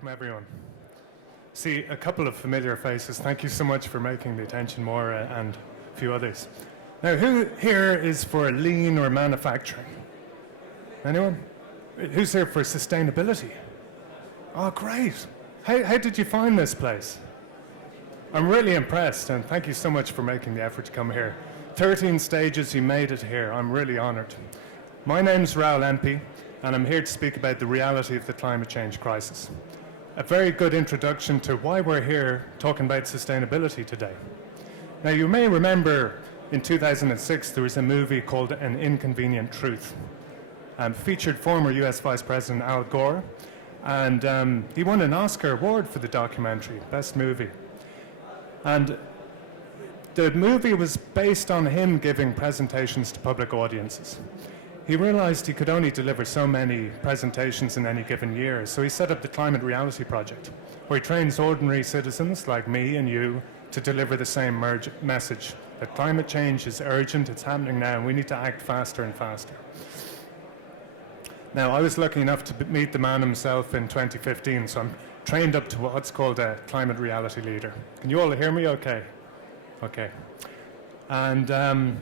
Welcome, everyone. See, a couple of familiar faces. Thank you so much for making the attention more and a few others. Now, who here is for lean or manufacturing? Anyone? Who's here for sustainability? Oh, great. How did you find this place? I'm really impressed, and thank you so much for making the effort to come here. 13 stages, you made it here. I'm really honored. My name's Raoul Empey, and I'm here to speak about the reality of the climate change crisis. A very good introduction to why we're here talking about sustainability today. Now, you may remember in 2006 there was a movie called An Inconvenient Truth, featured former US Vice President Al Gore, and he won an Oscar award for the documentary, Best Movie. And the movie was based on him giving presentations to public audiences. He realized he could only deliver so many presentations in any given year, so he set up the Climate Reality Project, where he trains ordinary citizens like me and you to deliver the same message, that climate change is urgent, it's happening now, and we need to act faster and faster. Now, I was lucky enough to meet the man himself in 2015, so I'm trained up to what's called a climate reality leader. Can you all hear me okay? Okay. And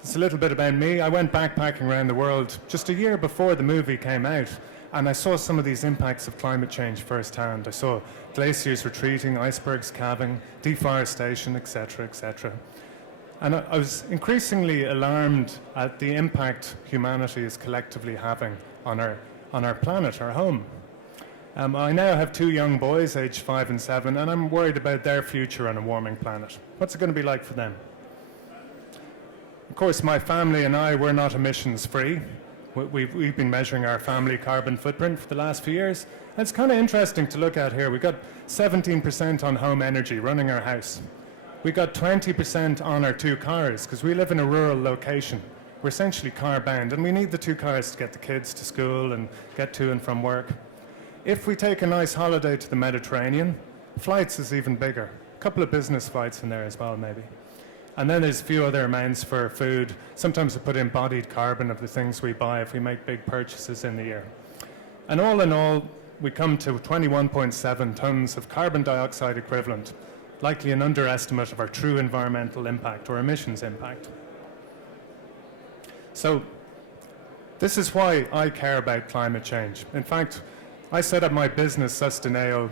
it's a little bit about me. I went backpacking around the world just a year before the movie came out, and I saw some of these impacts of climate change firsthand. I saw glaciers retreating, icebergs calving, deforestation, etc., etc. And I was increasingly alarmed at the impact humanity is collectively having on our planet, our home. I now have 2 young boys, aged 5 and 7, and I'm worried about their future on a warming planet. What's it going to be like for them? Of course, my family and I, we're not emissions free. We've been measuring our family carbon footprint for the last few years. And it's kind of interesting to look at here. We've got 17% on home energy running our house. We've got 20% on our 2 cars, because we live in a rural location. We're essentially car bound, and we need the 2 cars to get the kids to school and get to and from work. If we take a nice holiday to the Mediterranean, flights is even bigger. A couple of business flights in there as well, maybe. And then there's a few other amounts for food. Sometimes we put embodied carbon of the things we buy if we make big purchases in the year. And all in all, we come to 21.7 tons of carbon dioxide equivalent, likely an underestimate of our true environmental impact or emissions impact. So this is why I care about climate change. In fact, I set up my business, Sustineo.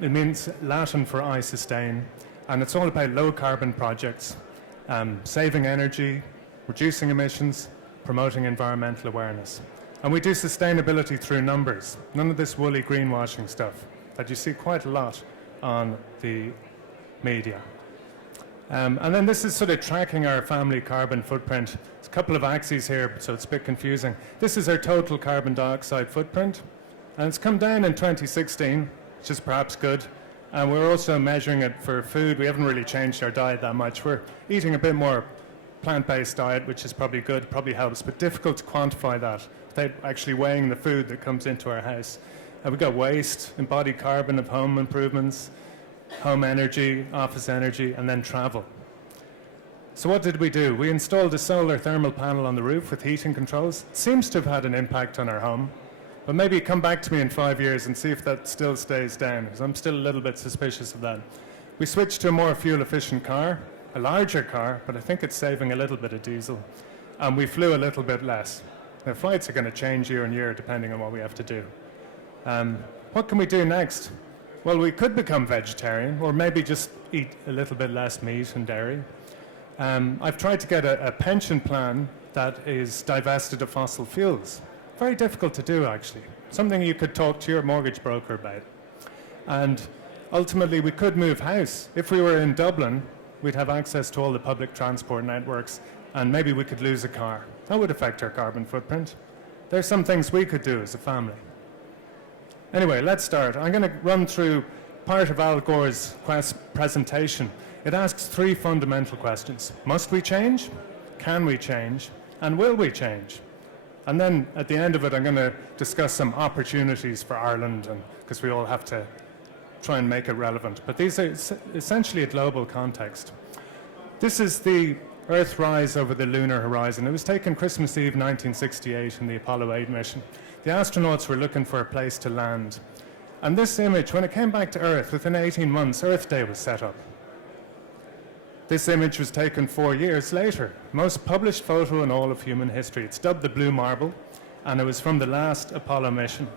It means Latin for I sustain. And it's all about low carbon projects, saving energy, reducing emissions, promoting environmental awareness. And we do sustainability through numbers, none of this woolly greenwashing stuff that you see quite a lot on the media. And then this is sort of tracking our family carbon footprint. There's a couple of axes here, so it's a bit confusing. This is our total carbon dioxide footprint, and it's come down in 2016, which is perhaps good. And we're also measuring it for food. We haven't really changed our diet that much. We're eating a bit more plant-based diet, which is probably good, probably helps, but difficult to quantify that without actually weighing the food that comes into our house. We've got waste, embodied carbon of home improvements, home energy, office energy, and then travel. So what did we do? We installed a solar thermal panel on the roof with heating controls. It seems to have had an impact on our home. But maybe come back to me in 5 years and see if that still stays down, because I'm still a little bit suspicious of that. We switched to a more fuel-efficient car, a larger car, but I think it's saving a little bit of diesel. And we flew a little bit less. Now, flights are going to change year on year depending on what we have to do. What can we do next? Well, we could become vegetarian, or maybe just eat a little bit less meat and dairy. I've tried to get a pension plan that is divested of fossil fuels. Very difficult to do, actually. Something you could talk to your mortgage broker about. And ultimately, we could move house. If we were in Dublin, we'd have access to all the public transport networks, and maybe we could lose a car. That would affect our carbon footprint. There's some things we could do as a family. Anyway, let's start. I'm going to run through part of Al Gore's presentation. It asks 3 fundamental questions. Must we change? Can we change? And will we change? And then at the end of it, I'm going to discuss some opportunities for Ireland, because we all have to try and make it relevant. But these are essentially a global context. This is the Earthrise over the lunar horizon. It was taken Christmas Eve 1968 in the Apollo 8 mission. The astronauts were looking for a place to land. And this image, when it came back to Earth, within 18 months, Earth Day was set up. This image was taken 4 years later, most published photo in all of human history. It's dubbed the Blue Marble, and it was from the last Apollo mission.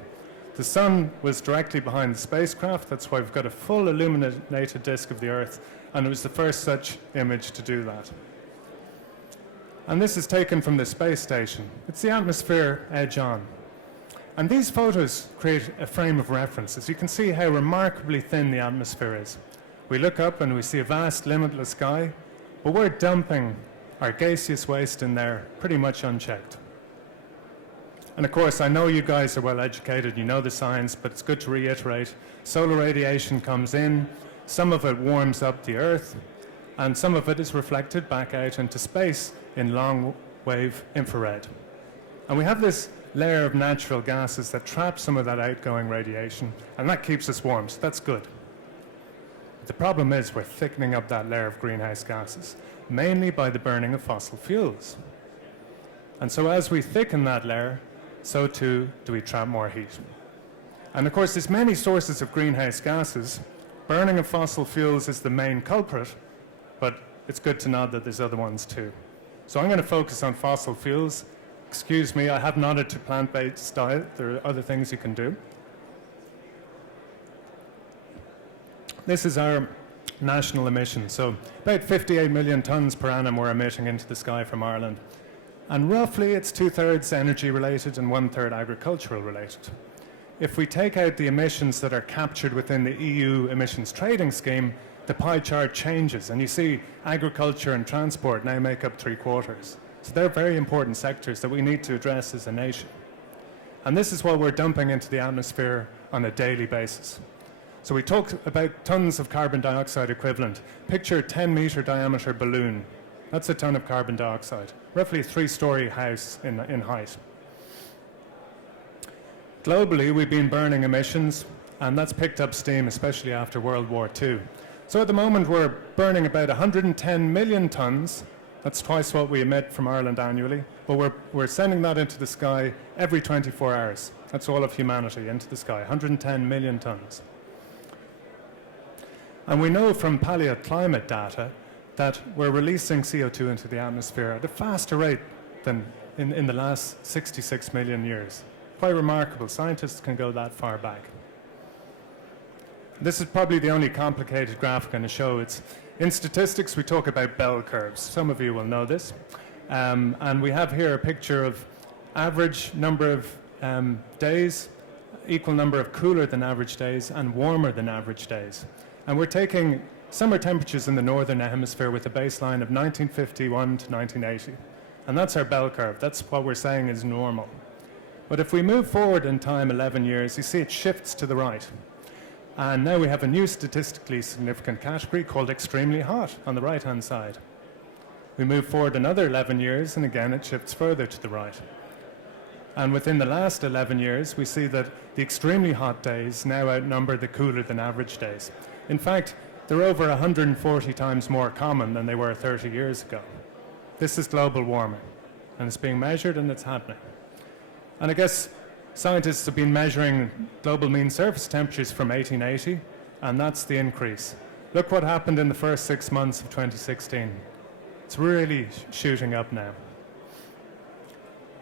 The sun was directly behind the spacecraft, that's why we've got a full illuminated disk of the Earth, and it was the first such image to do that. And this is taken from the space station. It's the atmosphere edge on. And these photos create a frame of reference, as you can see how remarkably thin the atmosphere is. We look up and we see a vast, limitless sky, but we're dumping our gaseous waste in there pretty much unchecked. And of course, I know you guys are well educated, you know the science, but it's good to reiterate. Solar radiation comes in, some of it warms up the Earth, and some of it is reflected back out into space in long-wave infrared. And we have this layer of natural gases that trap some of that outgoing radiation, and that keeps us warm, so that's good. The problem is we're thickening up that layer of greenhouse gases, mainly by the burning of fossil fuels. And so as we thicken that layer, so too do we trap more heat. And of course, there's many sources of greenhouse gases. Burning of fossil fuels is the main culprit, but it's good to know that there's other ones too. So I'm going to focus on fossil fuels. Excuse me, I have nodded to plant-based diet. There are other things you can do. This is our national emissions. So about 58 million tonnes per annum we're emitting into the sky from Ireland. And roughly it's 2/3 energy related and 1/3 agricultural related. If we take out the emissions that are captured within the EU emissions trading scheme, the pie chart changes, and you see agriculture and transport now make up 3/4. So they're very important sectors that we need to address as a nation. And this is what we're dumping into the atmosphere on a daily basis. So we talked about tons of carbon dioxide equivalent. Picture a 10-meter diameter balloon. That's a ton of carbon dioxide, roughly a 3-story house in height. Globally, we've been burning emissions, and that's picked up steam, especially after World War II. So at the moment, we're burning about 110 million tonnes. That's twice what we emit from Ireland annually, but we're sending that into the sky every 24 hours. That's all of humanity into the sky, 110 million tonnes. And we know from paleoclimate data that we're releasing CO2 into the atmosphere at a faster rate than in the last 66 million years. Quite remarkable. Scientists can go that far back. This is probably the only complicated graph I'm going to show. In statistics, we talk about bell curves. Some of you will know this. And we have here a picture of average number of days, equal number of cooler than average days, and warmer than average days. And we're taking summer temperatures in the northern hemisphere with a baseline of 1951 to 1980. And that's our bell curve. That's what we're saying is normal. But if we move forward in time 11 years, you see it shifts to the right. And now we have a new statistically significant category called extremely hot on the right-hand side. We move forward another 11 years, and again it shifts further to the right. And within the last 11 years, we see that the extremely hot days now outnumber the cooler than average days. In fact, they're over 140 times more common than they were 30 years ago. This is global warming, and it's being measured and it's happening. And I guess scientists have been measuring global mean surface temperatures from 1880, and that's the increase. Look what happened in the first 6 months of 2016. It's really shooting up now.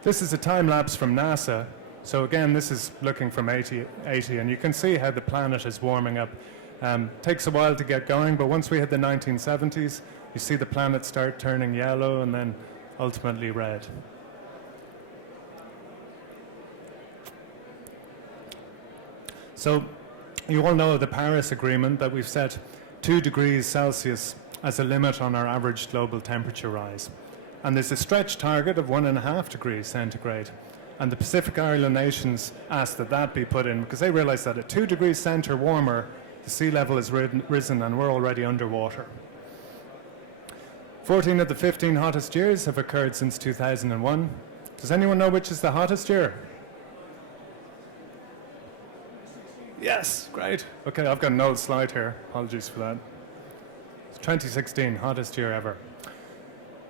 This is a time lapse from NASA. So again, this is looking from 1880, and you can see how the planet is warming up. Takes a while to get going, but once we hit the 1970s, you see the planet start turning yellow and then ultimately red. So you all know the Paris Agreement, that we've set 2 degrees Celsius as a limit on our average global temperature rise. And there's a stretch target of 1.5 degrees centigrade. And the Pacific Island nations asked that that be put in because they realize that at 2 degrees center warmer, the sea level has risen and we're already underwater. 14 of the 15 hottest years have occurred since 2001. Does anyone know which is the hottest year? Yes, great. Okay, I've got an old slide here. Apologies for that. It's 2016, hottest year ever.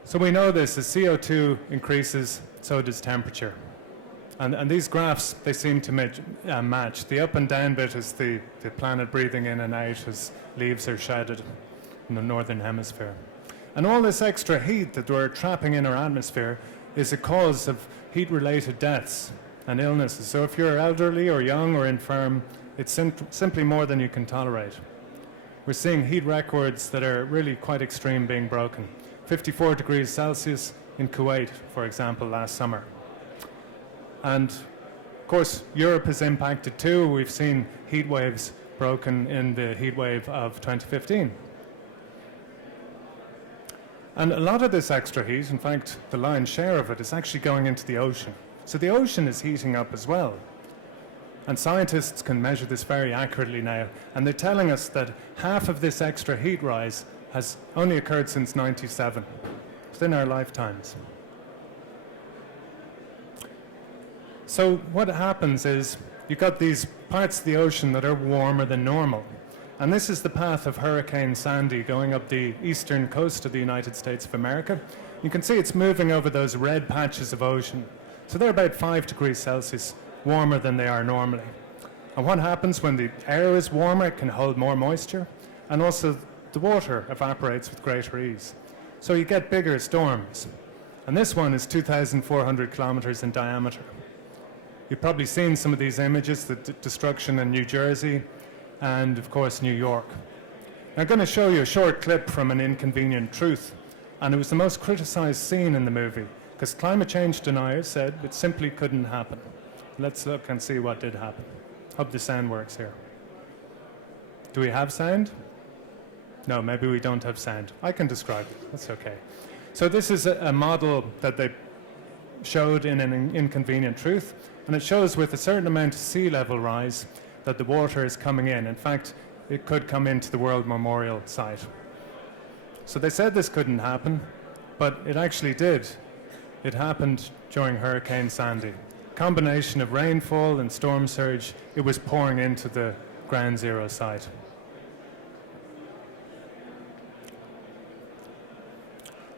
So we know this, as CO2 increases, so does temperature. And these graphs, they seem to match. The up and down bit is the planet breathing in and out as leaves are shedded in the northern hemisphere. And all this extra heat that we're trapping in our atmosphere is a cause of heat-related deaths and illnesses. So if you're elderly or young or infirm, it's simply more than you can tolerate. We're seeing heat records that are really quite extreme being broken. 54 degrees Celsius in Kuwait, for example, last summer. And of course, Europe is impacted too. We've seen heat waves broken in the heat wave of 2015. And a lot of this extra heat, in fact, the lion's share of it, is actually going into the ocean. So the ocean is heating up as well. And scientists can measure this very accurately now. And they're telling us that half of this extra heat rise has only occurred since '97, within our lifetimes. So what happens is you've got these parts of the ocean that are warmer than normal. And this is the path of Hurricane Sandy going up the eastern coast of the United States of America. You can see it's moving over those red patches of ocean. So they're about 5 degrees Celsius warmer than they are normally. And what happens when the air is warmer? It can hold more moisture, and also the water evaporates with greater ease. So you get bigger storms. And this one is 2,400 kilometers in diameter. You've probably seen some of these images, the destruction in New Jersey, and of course New York. I'm going to show you a short clip from An Inconvenient Truth, and it was the most criticized scene in the movie because climate change deniers said it simply couldn't happen. Let's look and see what did happen. Hope the sound works here. Do we have sound? No, maybe we don't have sound. I can describe it, that's okay. So this is a model that they showed in An Inconvenient Truth, and it shows with a certain amount of sea level rise that the water is coming in. In fact, it could come into the World Memorial Site. So they said this couldn't happen, but it actually did. It happened during Hurricane Sandy. Combination of rainfall and storm surge, it was pouring into the Ground Zero site.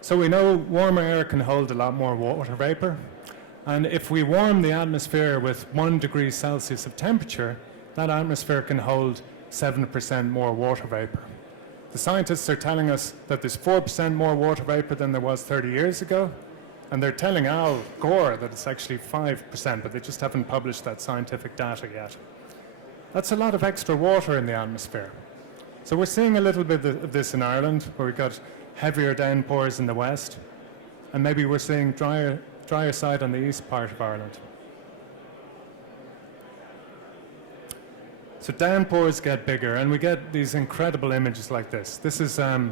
So we know warmer air can hold a lot more water vapor, and if we warm the atmosphere with 1 degree Celsius of temperature, that atmosphere can hold 7% more water vapor. The scientists are telling us that there's 4% more water vapor than there was 30 years ago, and they're telling Al Gore that it's actually 5%, but they just haven't published that scientific data yet. That's a lot of extra water in the atmosphere. So we're seeing a little bit of this in Ireland, where we've got heavier downpours in the west, and maybe we're seeing drier side on the east part of Ireland. So downpours get bigger, and we get these incredible images like this. This is the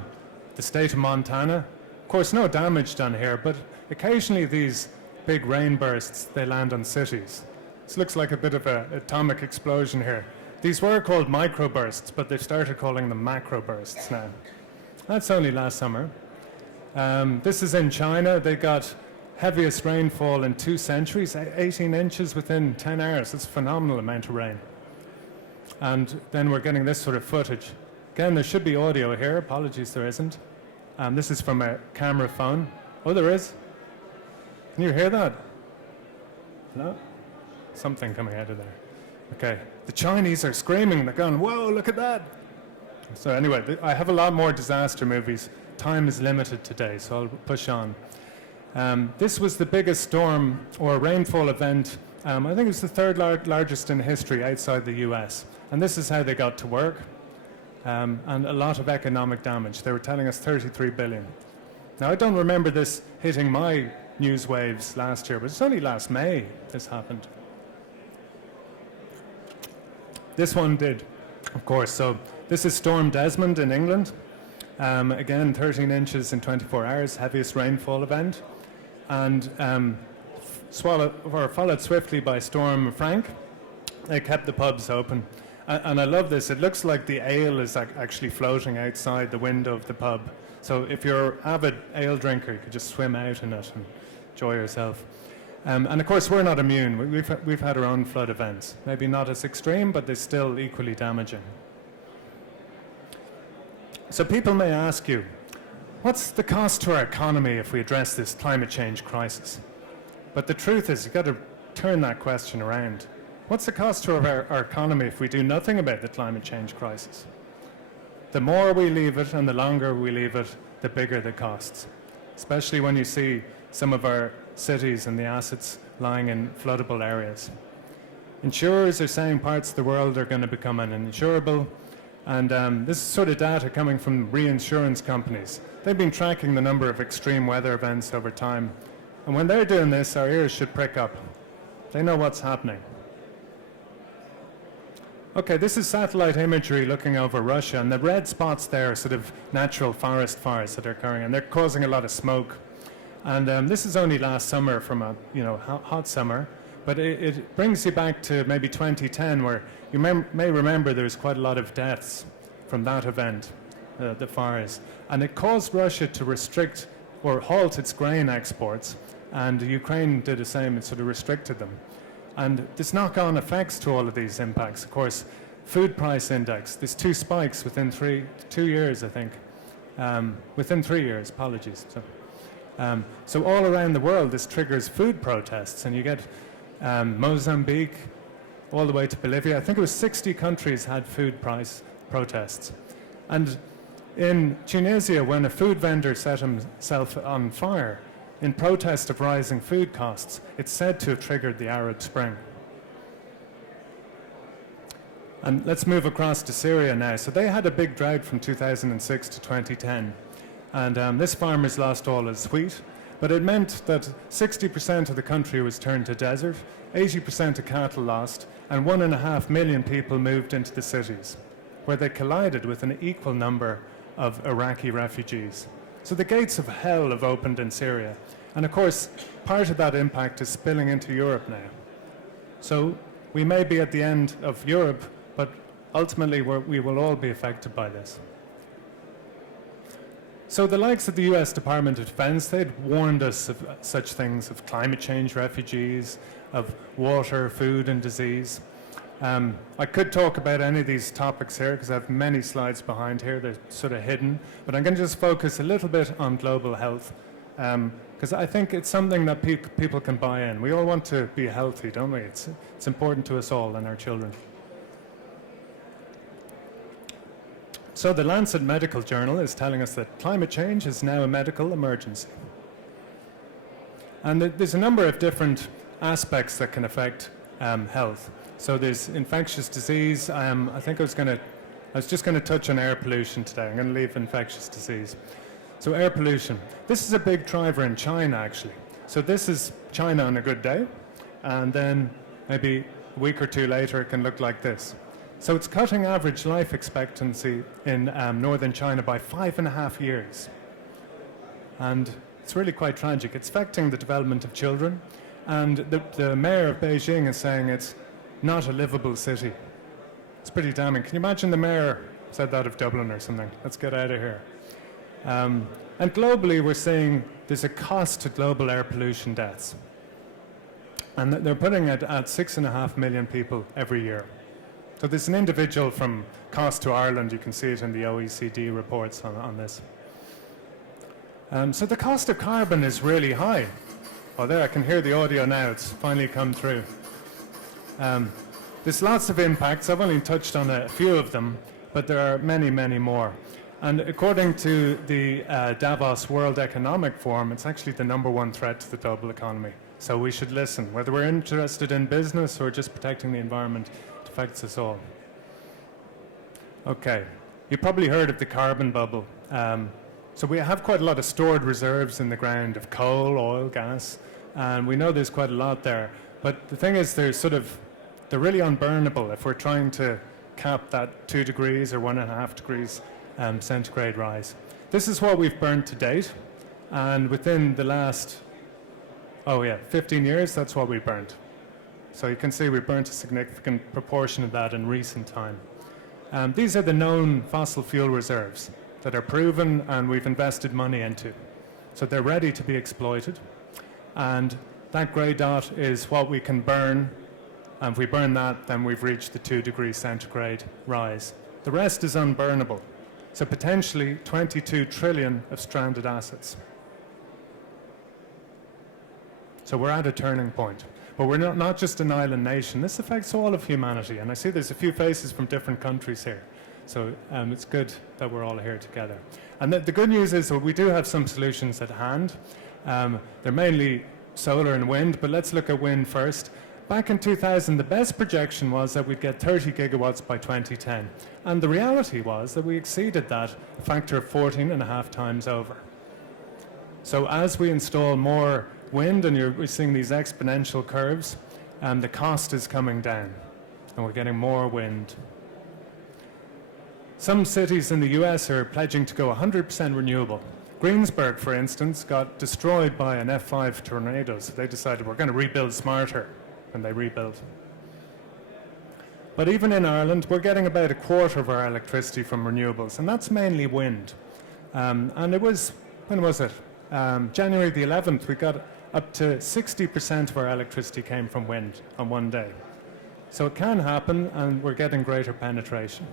state of Montana. Of course, no damage done here, but occasionally these big rain bursts, they land on cities. This looks like a bit of an atomic explosion here. These were called microbursts, but they've started calling them macrobursts now. That's only last summer. This is in China. They got heaviest rainfall in 2 centuries, 18 inches within 10 hours. That's a phenomenal amount of rain. And then we're getting this sort of footage. Again, there should be audio here. Apologies, there isn't. This is from a camera phone. Oh, there is. Can you hear that? No? Something coming out of there. Okay. The Chinese are screaming. They're going, whoa, look at that. So anyway, I have a lot more disaster movies. Time is limited today, so I'll push on. This was the biggest storm or rainfall event. I think it was the third largest in history outside the US. And this is how they got to work. And a lot of economic damage. They were telling us 33 billion. Now, I don't remember this hitting my news waves last year, but it's only last May this happened. This one did, of course. So this is Storm Desmond in England. Again, 13 inches in 24 hours, heaviest rainfall event. And followed swiftly by Storm Frank. They kept the pubs open. And I love this. It looks like the ale is actually floating outside the window of the pub. So if you're an avid ale drinker, you could just swim out in it and enjoy yourself. And of course, we're not immune. We've had our own flood events. Maybe not as extreme, but they're still equally damaging. So people may ask you, what's the cost to our economy if we address this climate change crisis? But the truth is, you've got to turn that question around. What's the cost to our economy if we do nothing about the climate change crisis? The more we leave it and the longer we leave it, the bigger the costs, especially when you see some of our cities and the assets lying in floodable areas. Insurers are saying parts of the world are going to become uninsurable, and this is sort of data coming from reinsurance companies. They've been tracking the number of extreme weather events over time, and when they're doing this, our ears should prick up. They know what's happening. Okay, this is satellite imagery looking over Russia, and the red spots there are sort of natural forest fires that are occurring, and they're causing a lot of smoke. And this is only last summer from a hot summer, but it brings you back to maybe 2010, where you may remember there was quite a lot of deaths from that event, the fires. And it caused Russia to restrict or halt its grain exports, and Ukraine did the same, it sort of restricted them. And there's knock-on effects to all of these impacts. Of course, food price index, there's 2 spikes within 2 years, I think. Within 3 years, apologies. So all around the world, this triggers food protests, and you get Mozambique all the way to Bolivia. I think it was 60 countries had food price protests. And in Tunisia, when a food vendor set himself on fire, in protest of rising food costs, it's said to have triggered the Arab Spring. And let's move across to Syria now. So they had a big drought from 2006 to 2010. And this farmer's lost all his wheat, but it meant that 60% of the country was turned to desert, 80% of cattle lost, and 1.5 million people moved into the cities, where they collided with an equal number of Iraqi refugees. So the gates of hell have opened in Syria. And of course, part of that impact is spilling into Europe now. So we may be at the end of Europe, but ultimately we will all be affected by this. So the likes of the US Department of Defense, they'd warned us of such things, of climate change refugees, of water, food and disease. I could talk about any of these topics here because I have many slides behind here. They're sort of hidden, but I'm going to just focus a little bit on global health because I think it's something that people can buy in. We all want to be healthy, don't we? It's important to us all and our children. So the Lancet Medical Journal is telling us that climate change is now a medical emergency. And there's a number of different aspects that can affect health. So there's infectious disease. I was just going to touch on air pollution today. I'm going to leave infectious disease. So air pollution. This is a big driver in China, actually. So this is China on a good day, and then maybe a week or 2 later, it can look like this. So it's cutting average life expectancy in northern China by 5.5 years. And it's really quite tragic. It's affecting the development of children. And the mayor of Beijing is saying it's not a livable city. It's pretty damning. Can you imagine the mayor said that of Dublin or something? Let's get out of here. And globally, we're seeing there's a cost to global air pollution deaths. And they're putting it at 6.5 million people every year. So there's an individual from cost to Ireland. You can see it in the OECD reports on this. So the cost of carbon is really high. Oh, there, I can hear the audio now. It's finally come through. There's lots of impacts. I've only touched on a few of them, but there are many, many more. And according to the Davos World Economic Forum, it's actually the #1 threat to the global economy. So we should listen. Whether we're interested in business or just protecting the environment, it affects us all. Okay, you probably heard of the carbon bubble. So we have quite a lot of stored reserves in the ground of coal, oil, gas, and we know there's quite a lot there. But the thing is, they're really unburnable if we're trying to cap that 2 degrees or 1.5 degrees centigrade rise. This is what we've burned to date, and within the last 15 years, that's what we burnt. So you can see we burnt a significant proportion of that in recent time. These are the known fossil fuel reserves that are proven and we've invested money into. So they're ready to be exploited. And that grey dot is what we can burn. And if we burn that, then we've reached the 2 degrees centigrade rise. The rest is unburnable. So potentially 22 trillion of stranded assets. So we're at a turning point. But we're not just an island nation. This affects all of humanity. And I see there's a few faces from different countries here. So it's good that we're all here together. And the good news is that we do have some solutions at hand. They're mainly solar and wind, but let's look at wind first. Back in 2000, the best projection was that we'd get 30 gigawatts by 2010. And the reality was that we exceeded that a factor of 14.5 times over. So as we install more wind, and we're seeing these exponential curves, the cost is coming down, and we're getting more wind. Some cities in the US are pledging to go 100% renewable. Greensburg, for instance, got destroyed by an F5 tornado, so they decided we're going to rebuild smarter, and they rebuilt. But even in Ireland, we're getting about a quarter of our electricity from renewables, and that's mainly wind. And it was, when was it? January the 11th, we got up to 60% of our electricity came from wind on one day. So it can happen, and we're getting greater penetration.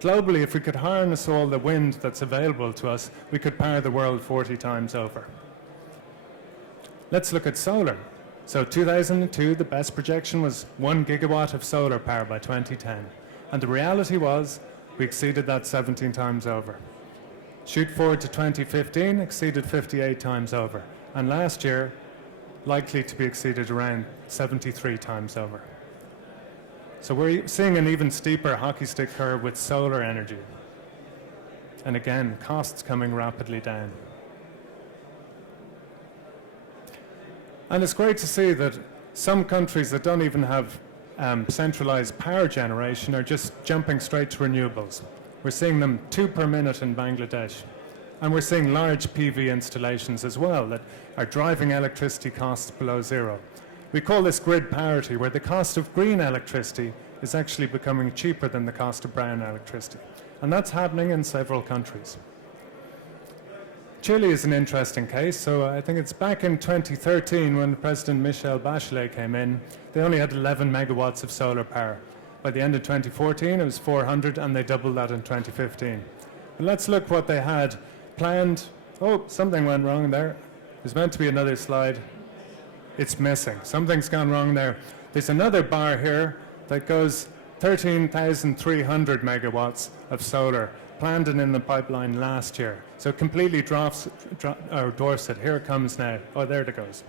Globally, if we could harness all the wind that's available to us, we could power the world 40 times over. Let's look at solar. So 2002, the best projection was 1 gigawatt of solar power by 2010. And the reality was we exceeded that 17 times over. Shoot forward to 2015, exceeded 58 times over. And last year, likely to be exceeded around 73 times over. So we're seeing an even steeper hockey stick curve with solar energy. And again, costs coming rapidly down. And it's great to see that some countries that don't even have centralized power generation are just jumping straight to renewables. We're seeing them 2 per minute in Bangladesh. And we're seeing large PV installations as well that are driving electricity costs below zero. We call this grid parity, where the cost of green electricity is actually becoming cheaper than the cost of brown electricity. And that's happening in several countries. Chile is an interesting case. So I think it's back in 2013 when President Michelle Bachelet came in, they only had 11 megawatts of solar power. By the end of 2014, it was 400, and they doubled that in 2015. But let's look what they had planned. Oh, something went wrong there. There's meant to be another slide. It's missing. Something's gone wrong there. There's another bar here that goes 13,300 megawatts of solar planned and in the pipeline last year. So it completely dwarfs it. Here it comes now. Oh, there it goes.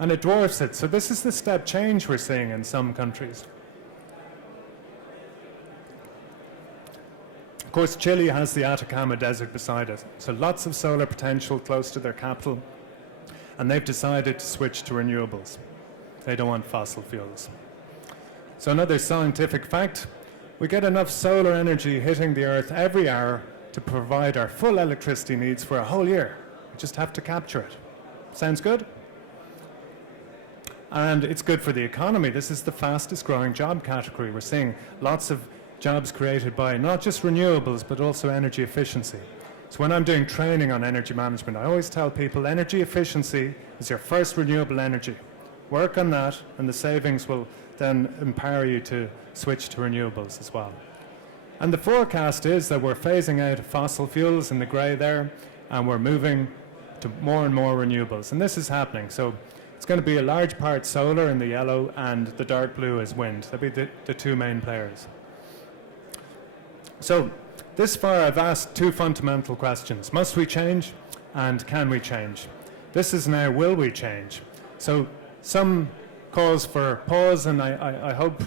And it dwarfs it. So this is the step change we're seeing in some countries. Of course, Chile has the Atacama Desert beside it. So lots of solar potential close to their capital. And they've decided to switch to renewables. They don't want fossil fuels. So another scientific fact, we get enough solar energy hitting the Earth every hour to provide our full electricity needs for a whole year. We just have to capture it. Sounds good? And it's good for the economy. This is the fastest growing job category. We're seeing lots of jobs created by not just renewables, but also energy efficiency. So when I'm doing training on energy management, I always tell people energy efficiency is your first renewable energy. Work on that, and the savings will then empower you to switch to renewables as well. And the forecast is that we're phasing out fossil fuels in the grey there, and we're moving to more and more renewables. And this is happening. So it's going to be a large part solar in the yellow, and the dark blue is wind. That'll be the two main players. So this far, I've asked two fundamental questions. Must we change, and can we change? This is now, will we change? So some calls for pause, and I hope.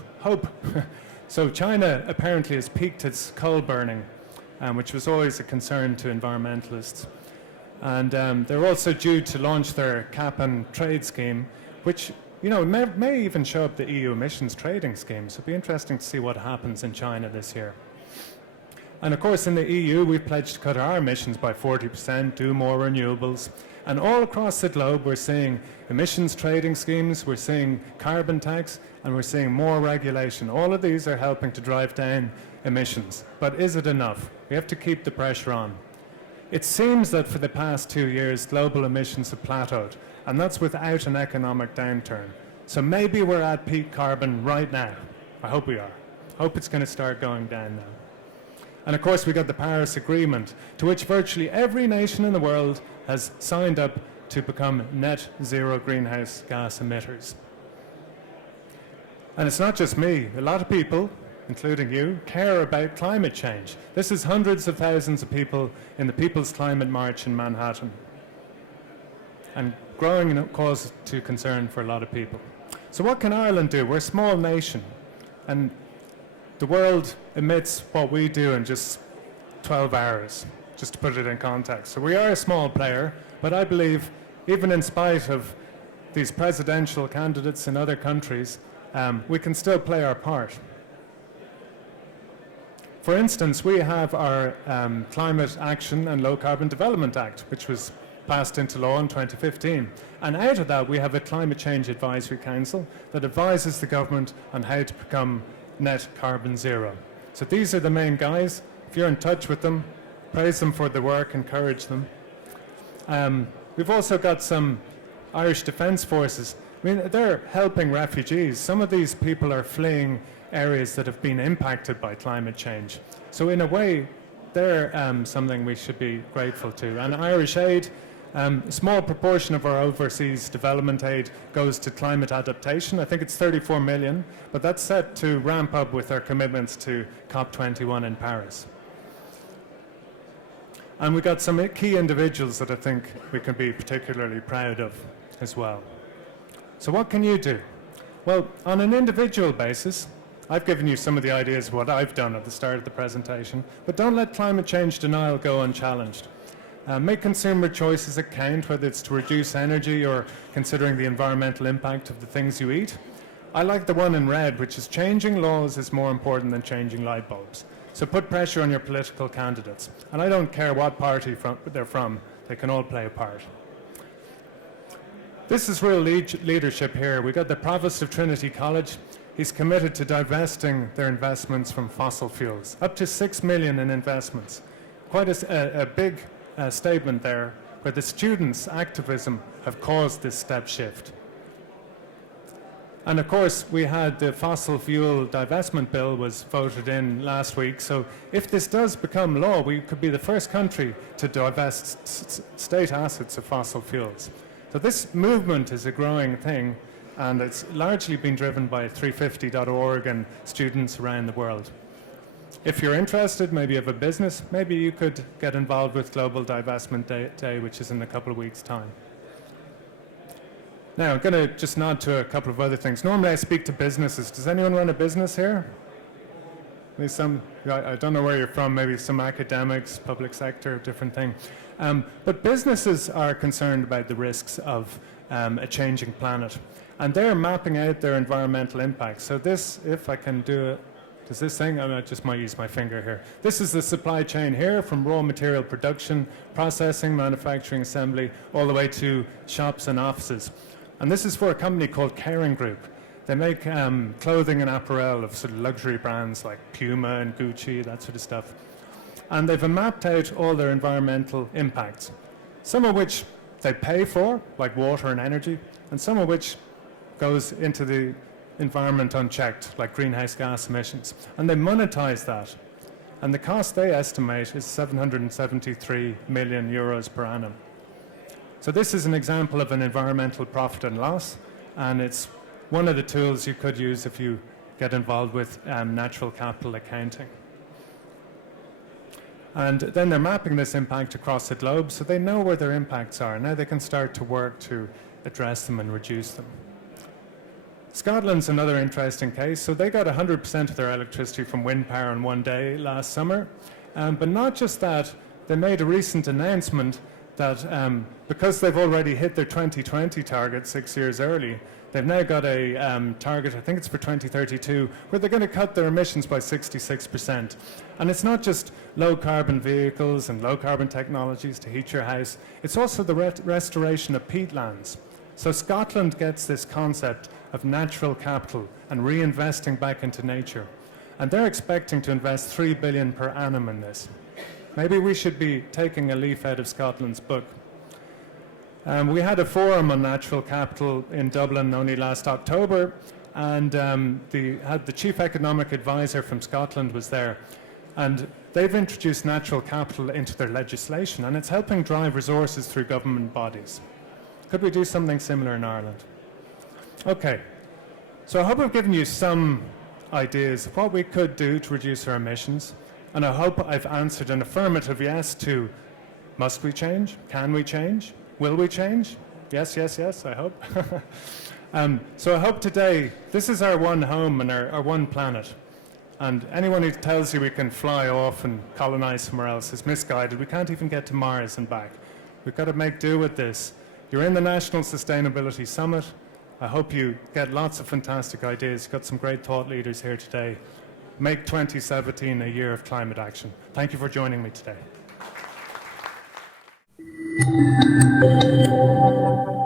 So China apparently has peaked its coal burning, which was always a concern to environmentalists. And they're also due to launch their cap and trade scheme, which may even show up the EU emissions trading scheme. So it'll be interesting to see what happens in China this year. And of course, in the EU, we've pledged to cut our emissions by 40%, do more renewables. And all across the globe, we're seeing emissions trading schemes, we're seeing carbon tax, and we're seeing more regulation. All of these are helping to drive down emissions. But is it enough? We have to keep the pressure on. It seems that for the past 2 years, global emissions have plateaued, and that's without an economic downturn. So maybe we're at peak carbon right now. I hope we are. Hope it's going to start going down now. And of course, we got the Paris Agreement, to which virtually every nation in the world has signed up to become net zero greenhouse gas emitters. And it's not just me. A lot of people, including you, care about climate change. This is hundreds of thousands of people in the People's Climate March in Manhattan. And growing cause to concern for a lot of people. So what can Ireland do? We're a small nation, and the world emits what we do in just 12 hours, just to put it in context. So we are a small player, but I believe, even in spite of these presidential candidates in other countries, we can still play our part. For instance, we have our Climate Action and Low Carbon Development Act, which was passed into law in 2015. And out of that, we have a Climate Change Advisory Council that advises the government on how to become net carbon zero. So these are the main guys. If you're in touch with them, praise them for the work, encourage them. We've also got some Irish Defence Forces. I mean, they're helping refugees. Some of these people are fleeing areas that have been impacted by climate change. So in a way, they're something we should be grateful to. And Irish Aid, a small proportion of our overseas development aid goes to climate adaptation. I think it's 34 million, but that's set to ramp up with our commitments to COP21 in Paris. And we've got some key individuals that I think we can be particularly proud of as well. So what can you do? Well, on an individual basis, I've given you some of the ideas of what I've done at the start of the presentation, but don't let climate change denial go unchallenged. Make consumer choices that count, whether it's to reduce energy or considering the environmental impact of the things you eat. I like the one in red, which is changing laws is more important than changing light bulbs. So put pressure on your political candidates. And I don't care what party they're from, they can all play a part. This is real leadership here. We've got the Provost of Trinity College. He's committed to divesting their investments from fossil fuels, up to 6 million in investments. Quite a big statement there, where the students' activism have caused this step shift. And of course, we had the fossil fuel divestment bill was voted in last week. So if this does become law, we could be the first country to divest state assets of fossil fuels. So this movement is a growing thing, and it's largely been driven by 350.org and students around the world. If you're interested, maybe you have a business, maybe you could get involved with Global Divestment Day, which is in a couple of weeks' time. Now, I'm going to just nod to a couple of other things. Normally I speak to businesses. Does anyone run a business here? Maybe some, I don't know where you're from, maybe some academics, public sector, different thing. But businesses are concerned about the risks of a changing planet. And they're mapping out their environmental impacts. So this, if I can do it, does this thing, I just might use my finger here. This is the supply chain here, from raw material production, processing, manufacturing, assembly, all the way to shops and offices. And this is for a company called Caring Group. They make clothing and apparel of sort of luxury brands like Puma and Gucci, that sort of stuff. And they've mapped out all their environmental impacts, some of which they pay for, like water and energy, and some of which goes into the environment unchecked, like greenhouse gas emissions. And they monetize that. And the cost they estimate is 773 million euros per annum. So this is an example of an environmental profit and loss, and it's one of the tools you could use if you get involved with natural capital accounting. And then they're mapping this impact across the globe, so they know where their impacts are. Now they can start to work to address them and reduce them. Scotland's another interesting case. So they got 100% of their electricity from wind power in one day last summer. But not just that, they made a recent announcement that because they've already hit their 2020 target 6 years early, they've now got a target, I think it's for 2032, where they're going to cut their emissions by 66%. And it's not just low carbon vehicles and low carbon technologies to heat your house, it's also the restoration of peatlands. So Scotland gets this concept of natural capital and reinvesting back into nature. And they're expecting to invest 3 billion per annum in this. Maybe we should be taking a leaf out of Scotland's book. We had a forum on natural capital in Dublin only last October, and the chief economic advisor from Scotland was there. And they've introduced natural capital into their legislation, and it's helping drive resources through government bodies. Could we do something similar in Ireland? Okay, So I hope I've given you some ideas of what we could do to reduce our emissions, and I hope I've answered an affirmative yes to must we change? Can we change? Will we change? Yes, yes, yes, I hope. So I hope today, this is our one home and our one planet. And anyone who tells you we can fly off and colonize somewhere else is misguided. We can't even get to Mars and back. We've got to make do with this. You're in the National Sustainability Summit. I hope you get lots of fantastic ideas. You've got some great thought leaders here today. Make 2017 a year of climate action. Thank you for joining me today.